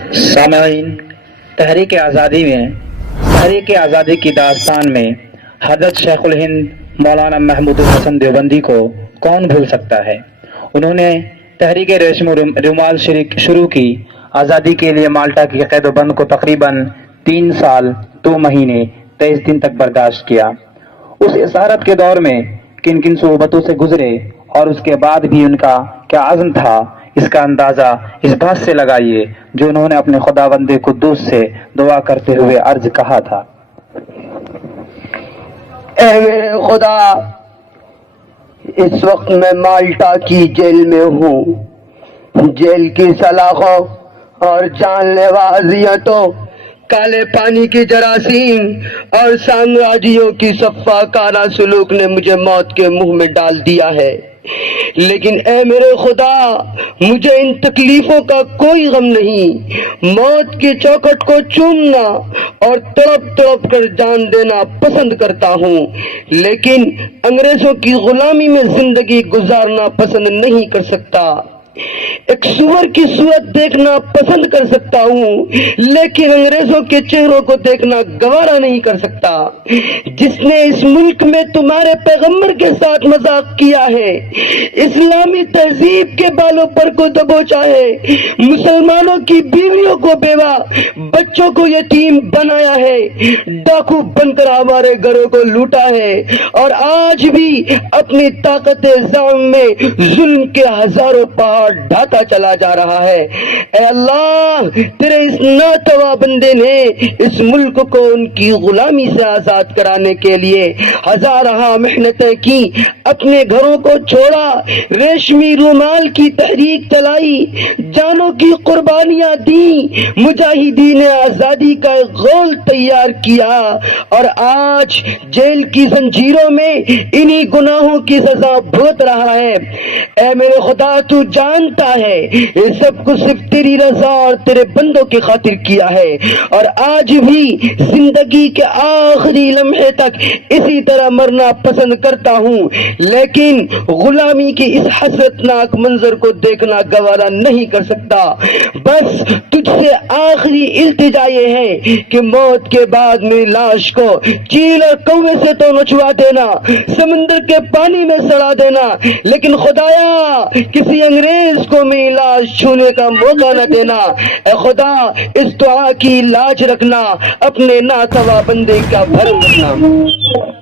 سامعین، تحریک آزادی کی داستان میں حضرت شیخ الہند مولانا محمود الحسن دیوبندی کو کون بھول سکتا ہے۔ انہوں نے تحریک ریشم رومال شروع کی۔ آزادی کے لیے مالٹا کی قید و بند کو تقریباً 3 سال 2 مہینے 23 دن تک برداشت کیا۔ اس اسارت کے دور میں کن کن صعوبتوں سے گزرے اور اس کے بعد بھی ان کا کیا عزم تھا، اس کا اندازہ اس بات سے لگائیے جو انہوں نے اپنے خداوند قدوس سے دعا کرتے ہوئے عرض کہا تھا: اے میرے خدا، اس وقت میں مالٹا کی جیل میں ہوں۔ جیل کی سلاخوں اور جان لیوا اذیتوں، کالے پانی کی جراثیم اور سامراجیوں کی صفا کارہ سلوک نے مجھے موت کے منہ میں ڈال دیا ہے، لیکن اے میرے خدا، مجھے ان تکلیفوں کا کوئی غم نہیں۔ موت کی چوکھٹ کو چومنا اور تڑپ تڑپ کر جان دینا پسند کرتا ہوں، لیکن انگریزوں کی غلامی میں زندگی گزارنا پسند نہیں کر سکتا۔ ایک سور کی صورت دیکھنا پسند کر سکتا ہوں، لیکن انگریزوں کے چہروں کو دیکھنا گوارا نہیں کر سکتا۔ جس نے اس ملک میں تمہارے پیغمبر کے ساتھ مذاق کیا ہے، اسلامی تہذیب کے بالوں پر کو دبوچا ہے، مسلمانوں کی بیویوں کو بیوہ، بچوں کو یتیم بنایا ہے، ڈاکو بن کر ہمارے گھروں کو لوٹا ہے، اور آج بھی اپنی طاقت زعم میں ظلم کے ہزاروں پہاڑ ڈھاتا چلا جا رہا ہے۔ اے اللہ، تیرے اس ناتوا بندے نے اس ملک کو ان کی غلامی سے آزاد کرانے کے لیے ہزارہ محنتیں کی، اپنے گھروں کو چھوڑا، ریشمی رومال کی تحریک چلائی، جانوں کی قربانیاں دی، مجاہدین آزادی کا ایک غول تیار کیا، اور آج جیل کی زنجیروں میں انہی گناہوں کی سزا بھگت رہا ہے۔ اے میرے خدا، تو جانتا ہے یہ سب کچھ صرف تیری رضا اور تیرے بندوں کی خاطر کیا ہے، اور آج بھی زندگی کے آخری لمحے تک اسی طرح مرنا پسند کرتا ہوں، لیکن غلامی کی اس حسرتناک منظر کو دیکھنا گوارا نہیں کر سکتا۔ بس تجھ سے آخری التجا یہ ہے کہ موت کے بعد میری لاش کو چیل اور کوے سے تو نچوا دینا، سمندر کے پانی میں سڑا دینا، لیکن خدایا کسی انگریز کو میری لاش چھونے کا موقع نہ دینا۔ اے خدا، اس دعا کی لاج رکھنا، اپنے ناتوا بندے کا بھرم رکھنا۔